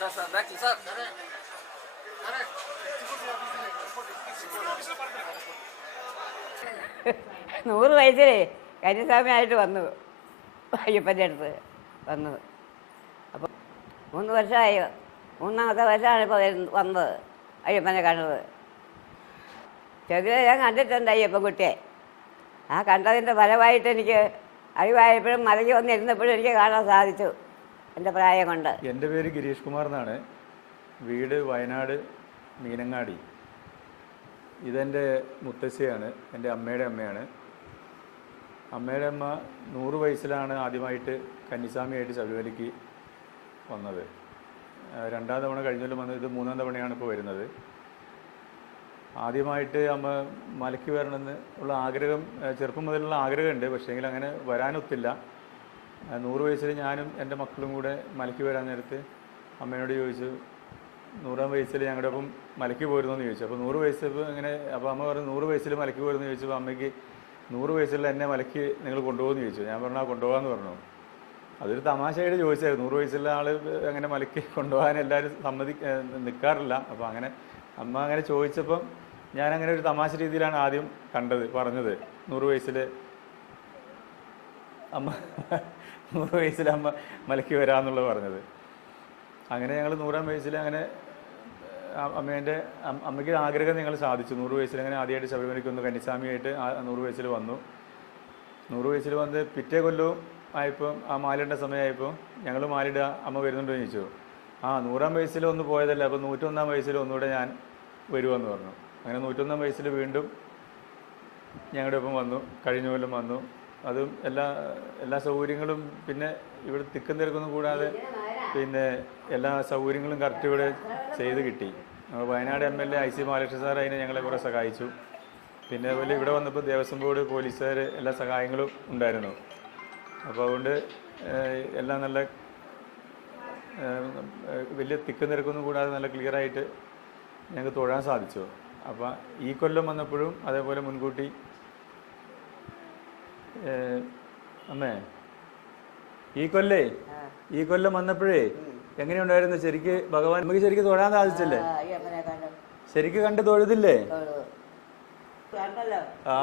നൂറ് വയസ്സിലേ കന്യാസ്വാമിയായിട്ട് വന്നു അയ്യപ്പന്റെ അടുത്ത് വന്നത്. അപ്പം മൂന്ന് വർഷമായി. മൂന്നാമത്തെ വർഷമാണ് ഇപ്പോൾ വന്നത്. അയ്യപ്പനെ കണ്ടത്. ചെറുതിലെ ഞാൻ കണ്ടിട്ടുണ്ട് അയ്യപ്പൻകുട്ടിയെ ആ കണ്ടതിന്റെ ഫലമായിട്ട് എനിക്ക് അറിവായപ്പോഴും മലകി വന്നിരുന്നപ്പോഴും എനിക്ക് കാണാൻ സാധിച്ചു. എന്റെ പ്രായം കൊണ്ട്? എന്റെ പേര് ഗിരീഷ് കുമാർ എന്നാണ്. വീട് വയനാട് മീനങ്ങാടി. ഇതെന്റെ മുത്തശ്ശിയാണ്. എന്റെ അമ്മയുടെ അമ്മയാണ്. അമ്മയുടെ അമ്മ നൂറ് വയസ്സിലാണ് ആദ്യമായിട്ട് കന്നിസ്വാമിയായിട്ട് ശബരിമലയ്ക്ക് വന്നത്. രണ്ടാം തവണ കഴിഞ്ഞാലും വന്നത് ഇത് മൂന്നാം തവണയാണ് ഇപ്പോൾ വരുന്നത്. ആദ്യമായിട്ട് അമ്മ മലയ്ക്ക് വരണമെന്ന് ഉള്ള ആഗ്രഹം ചെറുപ്പം മുതലുള്ള ആഗ്രഹമുണ്ട്. പക്ഷേങ്കിൽ അങ്ങനെ വരാനൊത്തില്ല. നൂറ് വയസ്സിൽ ഞാനും എന്റെ മക്കളും കൂടെ മലയ്ക്ക് വരാൻ നേരത്ത് അമ്മയോട് ചോദിച്ചു നൂറാം വയസ്സിൽ ഞങ്ങളുടെ ഒപ്പം മലയ്ക്ക് എന്ന് ചോദിച്ചു. അപ്പോൾ നൂറ് വയസ്സ് ഇങ്ങനെ അപ്പോൾ അമ്മ പറഞ്ഞു നൂറ് വയസ്സിൽ മലയ്ക്ക് പോരുന്നു? ചോദിച്ചപ്പോൾ അമ്മയ്ക്ക് നൂറ് വയസ്സിൽ എന്നെ മലയ്ക്ക് നിങ്ങൾ കൊണ്ടുപോകുമെന്ന് ചോദിച്ചു. ഞാൻ പറഞ്ഞു ആ കൊണ്ടുപോകാമെന്ന് പറഞ്ഞു. അതൊരു തമാശയായിട്ട് ചോദിച്ചായിരുന്നു. നൂറ് വയസ്സുള്ള ആൾ അങ്ങനെ മലയ്ക്ക് കൊണ്ടുപോകാൻ എല്ലാവരും സമ്മതി നിൽക്കാറില്ല അപ്പോൾ അങ്ങനെ അമ്മ അങ്ങനെ ചോദിച്ചപ്പം ഞാനങ്ങനെ ഒരു തമാശ രീതിയിലാണ് ആദ്യം കണ്ടത് പറഞ്ഞത്. നൂറ് വയസ്സിൽ അമ്മ നൂറ് വയസ്സിൽ അമ്മ മലക്കി വരാമെന്നുള്ളത് പറഞ്ഞത്. അങ്ങനെ ഞങ്ങൾ നൂറാം വയസ്സിൽ അങ്ങനെ അമ്മേന്റെ അമ്മയ്ക്ക് ആഗ്രഹം ഞങ്ങൾ സാധിച്ചു. നൂറ് വയസ്സിൽ അങ്ങനെ ആദ്യമായിട്ട് ശബരിമലയ്ക്ക് വന്നു. കന്നിസ്വാമിയായിട്ട് നൂറ് വയസ്സിൽ വന്നു. നൂറ് വയസ്സിൽ വന്ന് പിറ്റേ കൊല്ലവും ആയപ്പോൾ ആ മാലിടേണ്ട സമയമായപ്പോൾ ഞങ്ങൾ മാലിട അമ്മ വരുന്നുണ്ടോ എന്ന് ചോദിച്ചു. ആ നൂറാം വയസ്സിൽ ഒന്ന് പോയതല്ല അപ്പോൾ നൂറ്റൊന്നാം വയസ്സിൽ ഒന്നുകൂടെ ഞാൻ വരുമെന്ന് പറഞ്ഞു. അങ്ങനെ നൂറ്റൊന്നാം വയസ്സിൽ വീണ്ടും ഞങ്ങളുടെ ഒപ്പം വന്നു. കഴിഞ്ഞ കൊല്ലം വന്നു. അതും എല്ലാ എല്ലാ സൗകര്യങ്ങളും പിന്നെ ഇവിടെ തിക്കും തിരക്കൊന്നും കൂടാതെ പിന്നെ എല്ലാ സൗകര്യങ്ങളും കറക്റ്റ് ഇവിടെ ചെയ്ത് കിട്ടി. Wayanad M L A I C Balakrishnan sir അതിനെ ഞങ്ങളെ കുറേ സഹായിച്ചു. പിന്നെ അതുപോലെ ഇവിടെ വന്നപ്പോൾ ദേവസ്വം ബോർഡ് പോലീസുകാർ എല്ലാ സഹായങ്ങളും ഉണ്ടായിരുന്നു. അപ്പോൾ അതുകൊണ്ട് എല്ലാം നല്ല വലിയ തിക്കും തിരക്കൊന്നും കൂടാതെ നല്ല ക്ലിയറായിട്ട് ഞങ്ങൾക്ക് തൊഴാൻ സാധിച്ചു. അപ്പോൾ ഈ കൊല്ലം വന്നപ്പോഴും അതേപോലെ മുൻകൂട്ടി അമ്മേ ഈ കൊല്ലേ? ഈ കൊല്ലം വന്നപ്പോഴേ എങ്ങനെയുണ്ടായിരുന്നു? ശരിക്ക് ഭഗവാൻ നമുക്ക് ശരിക്ക് തൊഴാൻ സാധിച്ചില്ലേ? ശരിക്ക് കണ്ട് തൊഴുതില്ലേ? ആ.